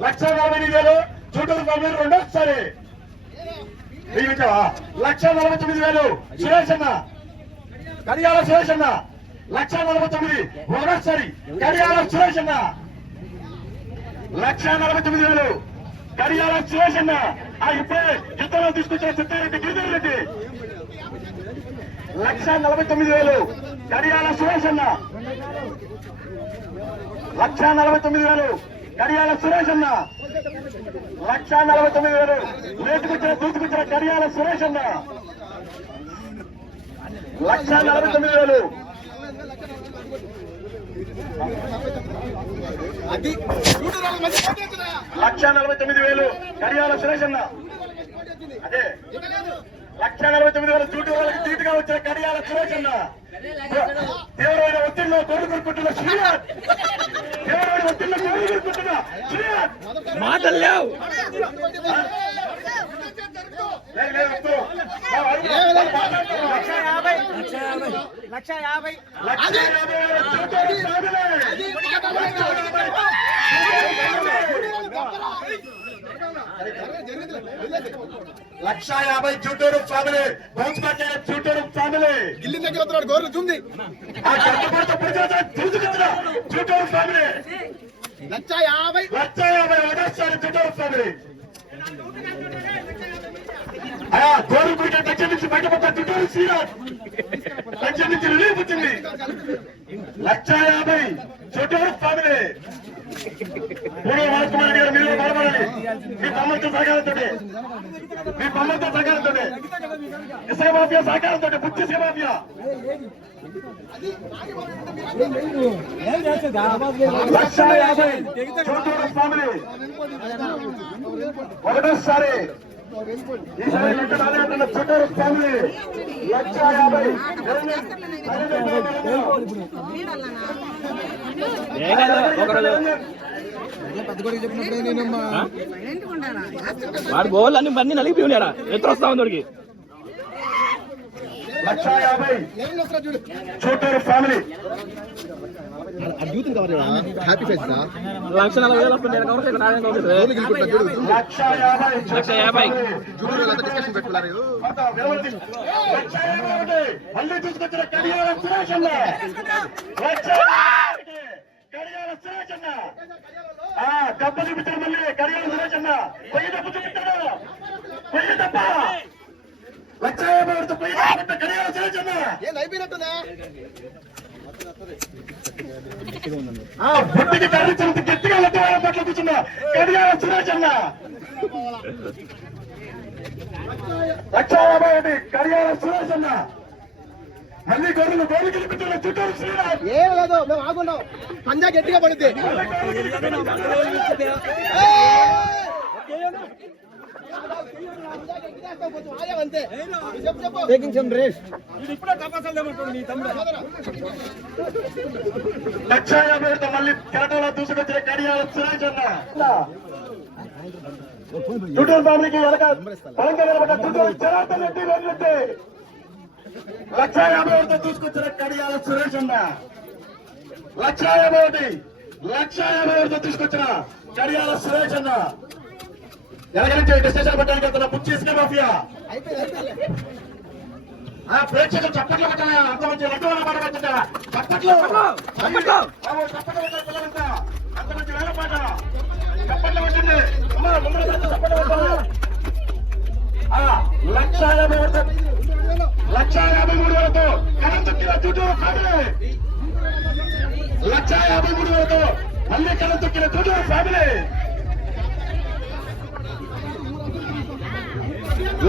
లక్ష నలభై వేలు. చుట్టూరు ఫ్యామిలీ రెండోసారి. ఒకసారి లక్ష నలభై తొమ్మిది వేలు. సురేష్ అన్న. కడియాల సురేష్ అన్న. లక్ష నలభై తొమ్మిది. ఒకసారి కడియాల సురేష్ అన్న. లక్ష నలభై తొమ్మిది వేలు. కడియాల సురేష్ అన్న. ఆ ఇప్పుడే యుద్ధంలో తీసుకొచ్చిన సిద్ధారెడ్డి గిరిధర్ రెడ్డి. లక్ష నలభై తొమ్మిది వేలు. కడియాల సురేష్ అన్న. లక్ష నలభై తొమ్మిది వేలు. కడియాల సురేష్ అన్న. లక్ష నలభై తొమ్మిది వేలు. లేటుకొచ్చిన దూసుకొచ్చిన కడియాల సురేష్ అన్న. లక్ష నలభై తొమ్మిది వేలు. లక్ష నలభై తొమ్మిది వేలు. కడియాల సురేష్ అన్న. అదే. లక్ష నలభై తొమ్మిది వేల. చూటు వాళ్ళకి తీటుగా వచ్చిన కడియాల సురేష్ అన్న. తీవ్రమైన ఒత్తిడిలో కోరుకుంటున్న శ్రీనాథ్ తీవ్రమైన ఒత్తిడిలో కోరుకుంటున్న శ్రీనాథ్ మాటలు లేవు. లక్ష యాభై లక్ష యాభై. లక్ష యాభై చూటూరు ఫ్యామిలీ అయిన చూటూరు ఫ్యామిలీ. గిల్లి దగ్గర గోర్లు చూంది చూటూరు ఫ్యామిలీ. లక్ష యాభై. లక్ష యాభై ఒకటోసారి చూటూరు ఫ్యామిలీ. అయా కోరుకుంటే లక్ష నుంచి బయటపడ్డ చుట్టూరు శ్రీరాజ్ లక్ష నుంచి రిలీఫ్ వచ్చింది. లక్ష యాభై చుట్టూరు ఫ్యామిలీ. మూడు మనకుమారి గారు మీరు బాధపడాలి మీ తమ్ముడితో సహకారంతో మీ తమ్ముడితో సహకారంతో ఇసుక మాఫియా సహకారంతో బుద్ధి ఇసుక మాఫియా. లక్ష యాభై చోటూరు స్వామిని. ఒకటోసారి ఈసారి లెక్క రాలేదన్న లక్ష యాభై. వాడు గోళ్ళు అన్ని బండి నలిపి ఉన్నాడా ఎత్తులు వస్తా ఉంది లక్ష యాభై వస్తున్నాడు అద్భుతం చుట్టూరు హ్యాపీ ఫేస్ లక్ష నలభై వేలు వస్తుంది లక్ష యాభై లక్ష యాభై. డిస్కషన్ పెట్టుకున్నారు మళ్ళీ తీసుకొచ్చిన కడియాల సురేష్ అన్న లక్ష సురేష్ అన్న దెబ్బ చూపించాడు మళ్ళీ కడియాల సురేష్ అన్న పొయ్యి దెబ్బ చూపించాడు పొయ్యి దెబ్బ లక్ష యాభై ఒకటి సురేష్ అన్న ఏం అయిపోయినట్టుందా బుద్ధికి కర్రించినంత గట్టిగా లెక్కమైన పట్ల కూర్చున్న కడియాల సురేష్ అన్న లక్ష యాభై ఒకటి కడియాల సురేష్ అన్న మళ్ళీ గొర్రెలు గోలు గెలిపించిన చుట్టూరు శ్రీరామ్ ఏం లేదు మేము ఆగున్నాం పంజా గట్టిగా పడుద్ది. మళ్ళీ గోలు గెలిపించిన అంతే చెప్పు చెప్పు టేకింగ్ సమ్ రేస్ లక్ష యాభై మళ్ళీ కెరటంలో దూసుకొచ్చిన కడియాల సురేష్ అన్న. చుట్టూరు ఫ్యామిలీకి వెనక బలంగా నిలబడ్డ చుట్టూరు జనార్దన్ రెడ్డి వెళ్ళినట్టే లక్ష యాభై ఒకటి దూసుకొచ్చిన కడియాల సురేష్ అన్న. లక్ష యాభై ఒకటి లక్ష యాభై ఒకటి తీసుకొచ్చిన కడియాల సురేష్ అన్న. ఎలాగ నుంచి డిస్కషన్ పెట్టడానికి వెళ్తున్న బుచ్చి ఇసుక మాఫియా. ఆ ప్రేక్షకులు చప్పట్లు కొట్టాలా? అంత మంచి లడ్డు పాట పెట్టా చప్పట్లు. చప్పట్లు. చప్పట్లు. కొట్టాలి పిల్లలంతా. అంత మంచి వేల పాట. చప్పట్లు కొట్టండి. అమ్మా, మమ్మల్ని కూడా చప్పట్లు కొట్టాలి? ఆ, లక్ష యాభై వరకు లక్ష యాభై మూడు వరకు కరెంట్ తొక్కిన చుట్టూరు ఫ్యామిలీ. లక్ష యాభై మూడు వరకు మళ్ళీ కరెంట్ తొక్కిన చుట్టూరు ఫ్యామిలీ.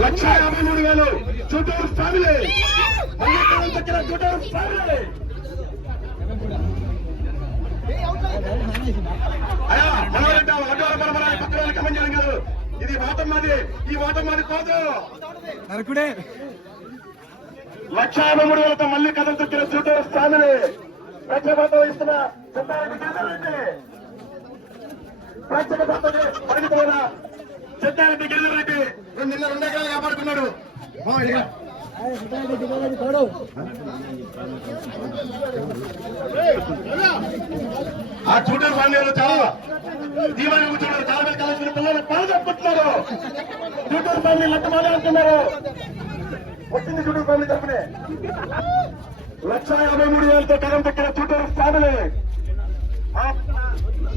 లక్ష యాభై మూడు వేలు. చుట్టూరు ఫ్యామిలీ. తొక్కిన చుట్టూరు ఫ్యామిలీ ఇది వాటం మాది ఈ వాటం మాది కాదు నరకుడే. లక్ష యాభై మూడు వేలతో మళ్ళీ కథలు తొక్కిన చుట్టూరు ఫ్యామిలీ. సిద్ధారెడ్డి గిరిజరెడ్డి ప్రత్యేకత పరిమితమైన సిద్ధారెడ్డి గిరిజరెడ్డి రెడ్డి. నిన్న రెండు ఎకరాలు కాపాడుకున్నాడు. ఆ చూడరు ఫ్యామిలీలో చాలా. దీవాన్ని కూర్చున్నారు చాలా మంది కాలేజీ పిల్లలు పనులు చెప్పుతున్నారు చూడరు ఫ్యామిలీ లక్ష మాట్లాడుతున్నారు. వచ్చింది చూడరు ఫ్యామిలీ తరపునే. లక్ష యాభై మూడు వేలతో కరం పెట్టిన చూడరు ఫ్యామిలీ.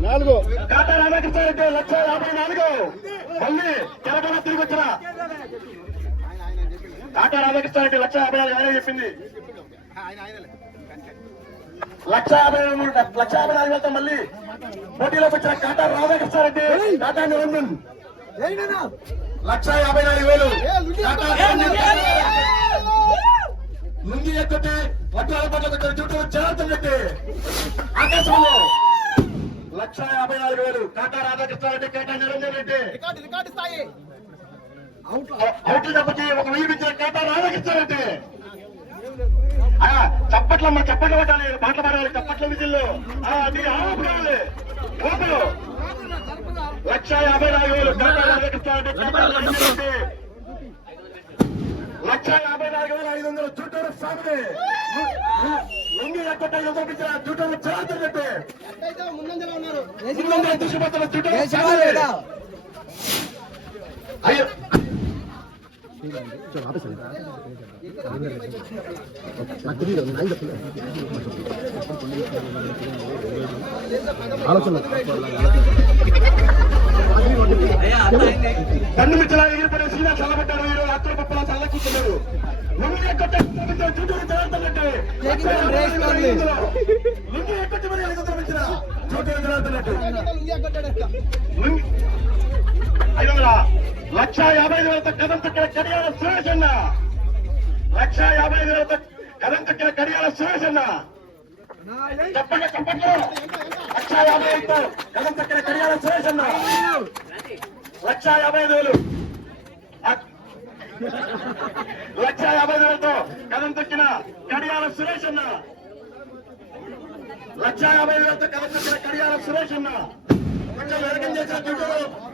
నాలుగు. కాటా రాధాకృష్ణ రెడ్డి లక్ష యాభై నాలుగు. మళ్ళీ తెలంగాణ తిరిగి వచ్చిన కాటా రాధాకృష్ణ రెడ్డి లక్ష యాభై నాలుగు ఆయనే చెప్పింది? లక్ష యాభై మూడు లక్ష యాభై నాలుగు వేలతో మళ్ళీ పోటీలోకి వచ్చిన కాటా రాధాకృష్ణ రెడ్డి కాటా నిరంజన్. లక్ష యాభై నాలుగు వేలు. లుంగి ఎక్కటి వడ్రాల పట్ల చుట్టూ జనార్దన్ రెడ్డి. ఆకాశంలో లక్ష యాభై నాలుగు వేలు. కాటా రాధాకృష్ణ రెడ్డి కాటా నిరంజన్ రెడ్డి. రికార్డు రికార్డు స్థాయి. అవుట్లు. తప్పకి ఒక వెయ్యి ఇచ్చిన కాటా రాధాకృష్ణ రెడ్డి ఆ, చప్పట్లమ్మ చప్పట్లు పట్టాలి పాటలు పాడాలి చప్పట్ల విధుల్లో ఓపులు లక్ష యాభై నాలుగు వేలు. కాటా రాధాకృష్ణ రెడ్డి కాటా నిరంజన్ రెడ్డి. లక్ష యాభై నాలుగు వేల ఐదు వందలు చుట్టూరు సాగుతుంది లొంగి ఎక్కట చూపించిన చుట్టూరు ముందంజలో అయ్యో. కన్ను మిచ్చలా ఎగిరిపడే సీనా చల్లబడ్డారు ఈరోజు అత్తర పప్పలా చల్ల కూర్చున్నారు లుంగి ఎక్కట చుట్టూరు రెడ్డి లుంగి ఎక్కట మరి మించిన చుట్టూరు. లుంగి- ఐదు వందల లక్ష యాభై ఐదు వేలతో కథం తక్కిన కడియాల సురేష్ అన్న. లక్ష యాభై ఐదు వేలతో కథం తక్కిన కడియాల సురేష్ అన్న. చెప్పండి చెప్పండి లక్ష యాభై ఐదుతో జగన్ తక్కిన కడియాల సురేష్ అన్న లక్ష యాభై ఐదు వేలు అ- లక్ష యాభై వేలతో కథం తక్కిన కడియాల సురేష్ అన్న. లక్ష యాభై వేలతో కథం తక్కిన కడియాల సురేష్ అన్న. కొంచెం వెనకం చేసిన చుట్టూ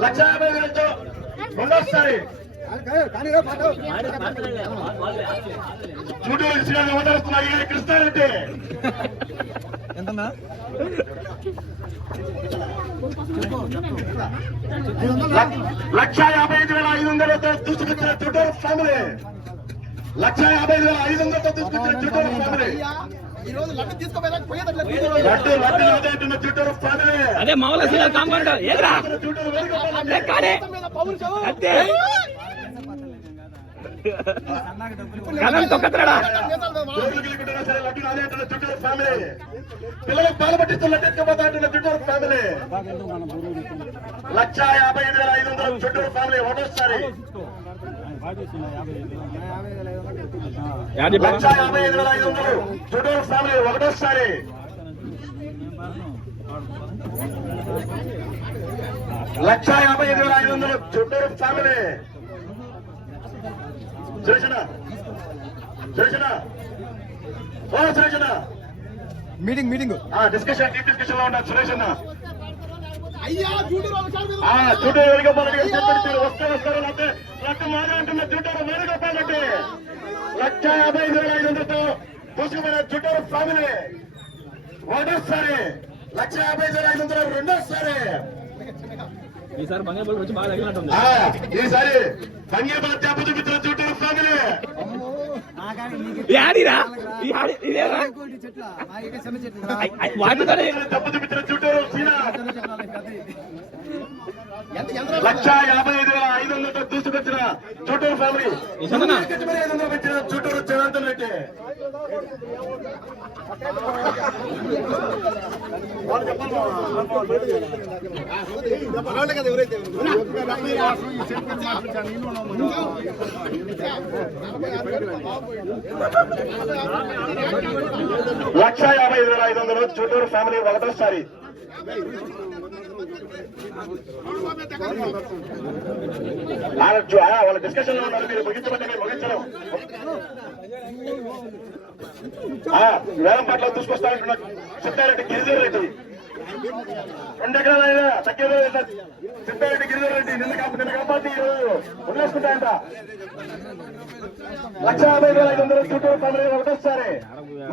లక్ష యాభై వేలతో రెండోసారి. చూడూరు శ్రీరంగం వదలుస్తున్న ఈ కృష్ణారెడ్డి. ఎంతన్నా? లక్ష- లక్ష యాభై ఐదు వేల ఐదు వందలతో దూసుకొచ్చిన చుట్టూరు ఫ్యామిలీ. లక్ష యాభై ఐదు వేల ఐదు వందలతో దూసుకొచ్చిన చుట్టూరు ఫ్యామిలీ. అయ్యా, ఈ రోజు లడ్డు తీసుకోపోయినా పోయేదట్లే లడ్డు లడ్డు లాగేటున్న చుట్టూరు ఫ్యామిలీ అదే మామూలు కాంపౌండ్ ఏదిరా? కథం తొక్కతరాడా పిల్లలకు పాలు పట్టిస్తున్న చుట్టూరు ఫ్యామిలీ లక్ష యాభై ఐదు వేల ఐదు వందల చుట్టూరు ఫ్యామిలీ ఒకటోసారి. లక్ష యాభై ఐదు వేల ఐదు వందలు. చుట్టూరు ఫ్యామిలీ ఒకటోసారి. లక్ష యాభై ఐదు వేల ఐదు వందలు. చుట్టూరు ఫ్యామిలీ. సురేషణ సురేషణ ఓ సురేషణ మీటింగ్ మీటింగ్. డిస్కషన్ డీప్ డిస్కషన్లో ఉన్నారు సురేష్ అన్న. అయ్యా చూడు ఒకసారి మీద ఆ చుట్టూరు వేణుగోపాల్ రెడ్డి గారు చెప్పండి వస్తే వస్తారు లేకపోతే లక్ష మాదే అంటున్న చుట్టూరు వేణుగోపాల్ రెడ్డి లక్ష యాభై ఐదు వేల ఐదు వందలతో దూసుకుపోయిన చుట్టూరు ఫ్యామిలీ. ఒకటోసారి లక్ష యాభై ఐదు వేల ఐదు వందలు రెండోసారి. ఈసారి బంగారు రుచి బాగా తగిలినట్టుంది. ఆ, ఈసారి బంగీపల దెబ్బ చూపించిన వాటితోనే ఎంత ఎంత లక్ష యాభై ఐదు వేల ఐదు వందలతో దూసుకొచ్చిన పెట్టిన చుట్టూరు జనార్దన్ రెడ్డి. లక్ష యాభై ఐదు వేల ఐదు వందలు చుట్టూరు ఫ్యామిలీ ఒకటోసారి. ఆ, వాళ్ళ డిస్కషన్లో ఉన్నారు. మీరు ముగించమంటే మీరు ముగించరు. వేలం పట్ల తీసుకొస్తానంటున్న సిద్ధారెడ్డి గిరిజర్ రెడ్డి. రెండు ఎకరాలు అయినా తగ్గేదో సిద్ధారెడ్డి గిరిజర్ రెడ్డి నిన్న కాపు నిన్న కాబట్టి ఈరోజు వదిలేసుకుంటాయంట. లక్ష యాభై వేల ఐదు వందల చుట్టూ పదహైదు వేల ఒకటోసారి.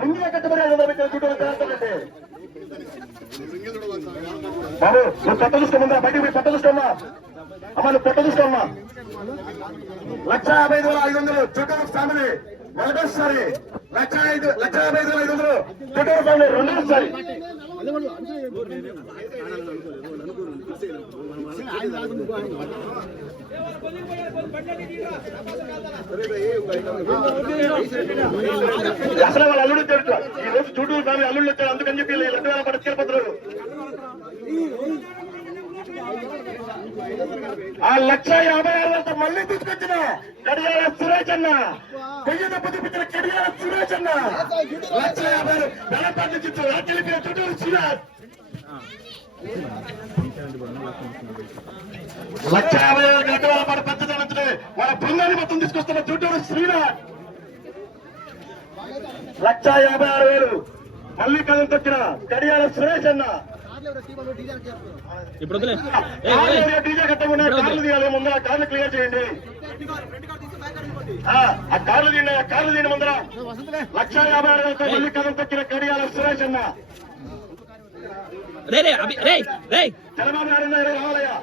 ముందుగా కట్టుబడి ఐదు వందల చుట్టూ చేస్తానండి బాబు నువ్వు పొట్ట చూసుకోమన్నా బయటికి పోయి పొట్ట చూసుకోమ్మా అమ్మా నువ్వు పొట్ట చూసుకోమ్మా లక్ష యాభై ఐదు వేల ఐదు వందలు చుట్టూ ఫ్యామిలీ మొదటిసారి లక్ష ఐదు లక్ష యాభై ఐదు వేల ఐదు వందలు చుట్టూ ఫ్యామిలీ రెండోసారి అసలు వాళ్ళ అల్లుడు తెలుసు ఈ రోజు చుట్టూ ఫ్యామిలీ అల్లుళ్ళు వచ్చారు అందుకని చెప్పి లక్ష వేల పడి తీసుకెళ్ళిపోతున్నారు ఆ లక్ష యాభై ఆరు వేలతో మళ్ళీ తీసుకొచ్చిన కడియాల సురేష్ అన్న. కొయ్య పుట్టిపించిన కడియాల సురేష్ అన్న. లక్ష యాభై ఆరు వెలపాటి చిత్తు రాకెళ్ళిపోయిన చుట్టూరు సురేష్ లక్ష యాభై ఆరు గంటల పాటు పెద్దదనంతనే వాళ్ళ బృందాన్ని మొత్తం తీసుకొస్తున్న చుట్టూరు శ్రీనాథ్ లక్ష యాభై ఆరు వేలు మళ్ళీ కథంతో కడియాల సురేష్ అన్న. ఇప్పుడు ముందర కార్లు క్లియర్ చేయండి. ఆ ఆ కార్లు తీయండి ఆ కార్లు ముందర. లక్ష యాభై ఆరు మళ్ళీ కథం తొక్కిన కడియాల సురేష్ అన్న. రే రే అభి రే రే చంద్రబాబు నాయుడు ఉన్నారు, రావాలయ్యా?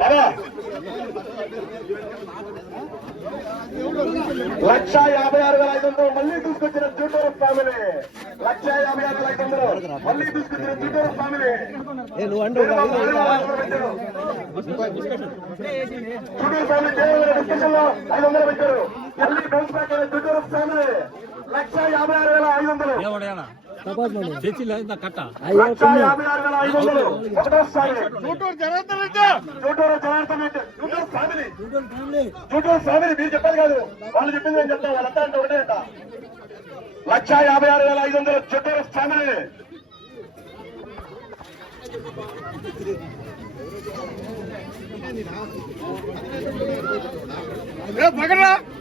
బాబా లక్ష యాభై ఆరు వేల ఐదు వందలు మళ్ళీ తీసుకొచ్చిన జూటూరు ఫ్యామిలీ. లక్ష యాభై ఆరు వేల ఐదు వందలు మళ్ళీ తీసుకొచ్చిన జూటూరు ఫ్యామిలీ. జూటూరు ఫ్యామిలీ కేవలం డిస్కషన్లో ఐదు వందలు పెట్టారు. మళ్ళీ బౌన్స్ బ్యాక్ అయిన జూటూరు ఫ్యామిలీ లక్ష యాభై ఆరు వేల ఐదు వందలు. మీరు కాదు వాళ్ళు చెప్పింది నేను వాళ్ళంతా అంటే ఒకటే అంట లక్ష యాభై ఆరు వేల ఐదు ఫ్యామిలీ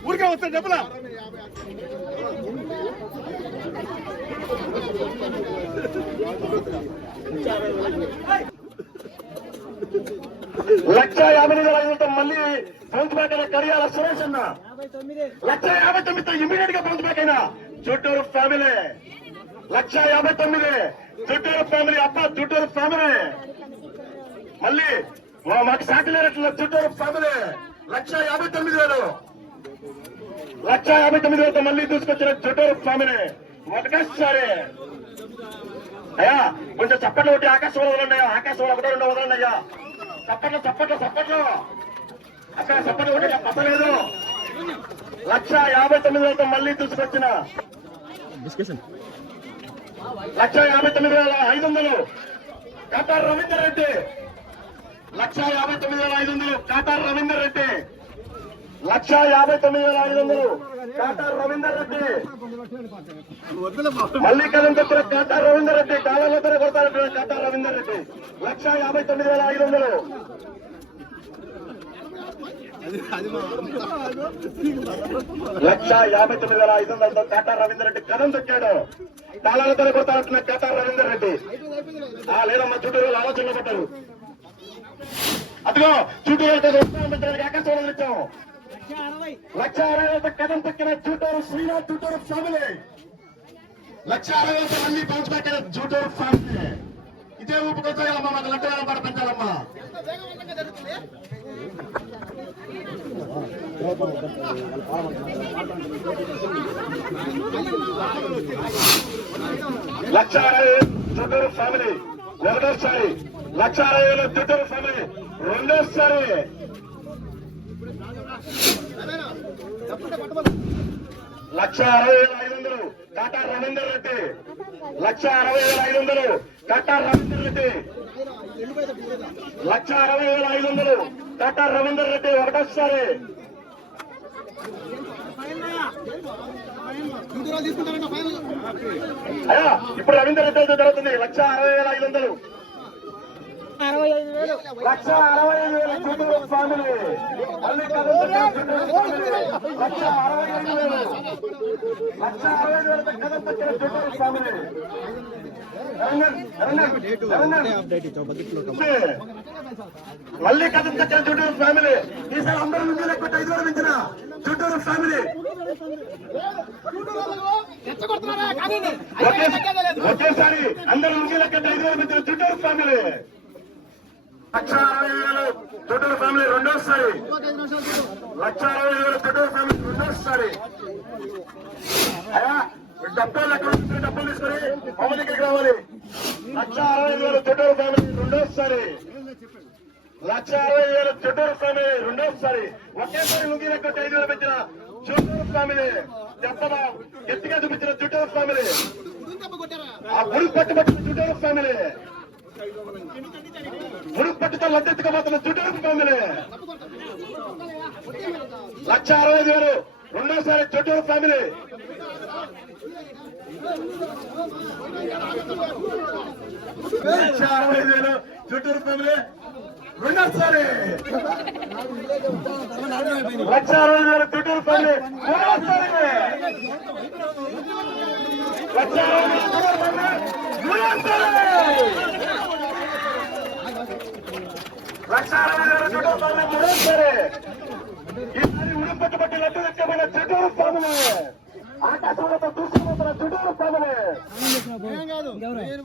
ఊరికే వస్తాయి డబ్బులా లక్ష యాభై వేల ఐదు మళ్ళీ బౌన్స్ బ్యాక్ అయిన కడియాల సురేష్ అన్న. లక్ష యాభై తొమ్మిదితో ఇమీడియట్గా బౌన్స్ బ్యాక్ అయినా చుట్టూరు ఫ్యామిలీ లక్ష యాభై తొమ్మిది చుట్టూరు ఫ్యామిలీ అబ్బా చుట్టూరు ఫ్యామిలీ మళ్ళీ మా మాకు సాటిలేరట్ల చుట్టూరు ఫ్యామిలీ లక్ష యాభై తొమ్మిది వేలు. లక్ష యాభై తొమ్మిది వేలతో మళ్ళీ తీసుకొచ్చిన చుట్టూరు ఫ్యామిలీ ఒకటేసారి అయ్యా కొంచెం చప్పట్లు కొట్టి ఆకాశం వదలండి ఆకాశం ఒకటో రెండో వదలండి అయ్యా. చప్పట్లు చప్పట్లు చప్పట్లు. అక్కడ చప్పట్లు కొట్టి పట్టలేదు. లక్ష యాభై తొమ్మిది వేలతో మళ్ళీ తీసుకొచ్చిన. లక్ష యాభై తొమ్మిది వేల ఐదు వందలు. కాటార్ రవీందర్ రెడ్డి. లక్ష యాభై తొమ్మిది వేల ఐదు వందలు. కాటార్ రవీందర్ రెడ్డి. లక్ష యాభై తొమ్మిది వేల ఐదు వందలు. కాటార్ రవీందర్ రెడ్డి. మళ్ళీ కలం చెప్పిన కాటార్ రవీందర్ రెడ్డి కాలంలో కొడతారు కాటార్ రవీందర్ రెడ్డి. లక్ష యాభై తొమ్మిది వేల ఐదు వందలు. లక్ష యాభై తొమ్మిది వేల ఐదు వందలతో కాటార్ రవీందర్ రెడ్డి కదం తొక్కాడు తాళాలతో కొడతారంటున్న కాటార్ రవీందర్ రెడ్డి. ఆ లేదమ్మా చుట్టూ ఆలోచనలు పడ్డారు అదిగో చుట్టూ పెట్టడానికి ఆకాశవాణి ఇచ్చాము లక్ష అరవై వేలతో కథం పక్కన చూటూరు శ్రీనాథ్ చూటూరు ఫ్యామిలీ. లక్ష అరవై వేలతో మళ్ళీ బౌన్స్ బ్యాక్ అయిన చూటూరు ఫ్యామిలీ. ఇదే ఊపుకొచ్చాయమ్మా మాకు లక్ష వేల పాట పెంచాలమ్మా. లక్ష అరవై వేలు చుట్టూరు ఫ్యామిలీ. ఒకటోసారి లక్ష అరవై వేల చుట్టూరు ఫ్యామిలీ. రెండోసారి లక్ష అరవై వేల ఐదు వందలు. టాటా రవీందర్ రెడ్డి. లక్ష అరవై వేల ఐదు వందలు. కాటా రవీందర్ రెడ్డి. లక్ష అరవై వేల ఐదు వందలు. కాటా రవీందర్ రెడ్డి ఒకటోసారి. ఇప్పుడు రవీందర్ రెడ్డి జరుగుతుంది. లక్ష అరవై వేల ఐదు వందలు. అరవై ఐదు వేల. చూడూరు ఫ్యామిలీ మళ్ళీ కదంతా చూడూరు ఫ్యామిలీ లక్ష అరవై ఐదు వేలు. లక్ష అరవై ఐదు వేల కదంతా చూడూరు ఫ్యామిలీ తెలంగాణ మళ్ళీ కథ తెచ్చిన చుట్టూరు ఫ్యామిలీ ఈసారి అందరూ నుంచి లేకపోతే ఐదు వేలు పెంచిన. చుట్టూరు ఫ్యామిలీ ఒకేసారి అందరూ నుంచి లేకపోతే ఐదు వేలు పెంచిన చుట్టూరు ఫ్యామిలీ లక్ష అరవై వేలు తొట్టూరు ఫ్యామిలీ రెండోసారి. లక్ష అరవై వేలు తొట్టూరు ఫ్యామిలీ రెండోసారి. అయ్యా డబ్బులు ఎక్కడ ఉంటే డబ్బులు తీసుకొని అమ్మ దగ్గరికి రావాలి. లక్ష అరవై వేలు తొట్టూరు ఫ్యామిలీ రెండోసారి. లక్ష అరవై వేల చుట్టూరు ఫ్యామిలీ రెండోసారి. ఒకేసారి లుంగి లెక్క ఐదు వేలు పెట్టిన చుట్టూరు ఫ్యామిలీ. చెప్పదా గట్టిగా చూపించిన చుట్టూరు ఫ్యామిలీ. ఆ గుడి పట్టుబట్టిన చుట్టూరు ఫ్యామిలీ. గుడి పట్టుతో మాత్రం చుట్టూరు ఫ్యామిలీ లక్ష అరవై ఐదు వేలు. రెండోసారి చుట్టూరు ఫ్యామిలీ లక్ష అరవై ఐదు వేలు. చుట్టూరు ఫ్యామిలీ రెండోసారి. లక్ష అరవై ఐదు వేల చుట్టూరు ఫ్యామిలీ మూడోసారి లక్ష అరవై ఐదు వేల చుట్టూరు ఫ్యామిలీ మూడోసారి లక్ష అరవై ఈసారి ఉడుపట్టు పట్టి లడ్డు ఆకాశంలో దూసుకుపోతున్న చుట్టూరు స్వాములే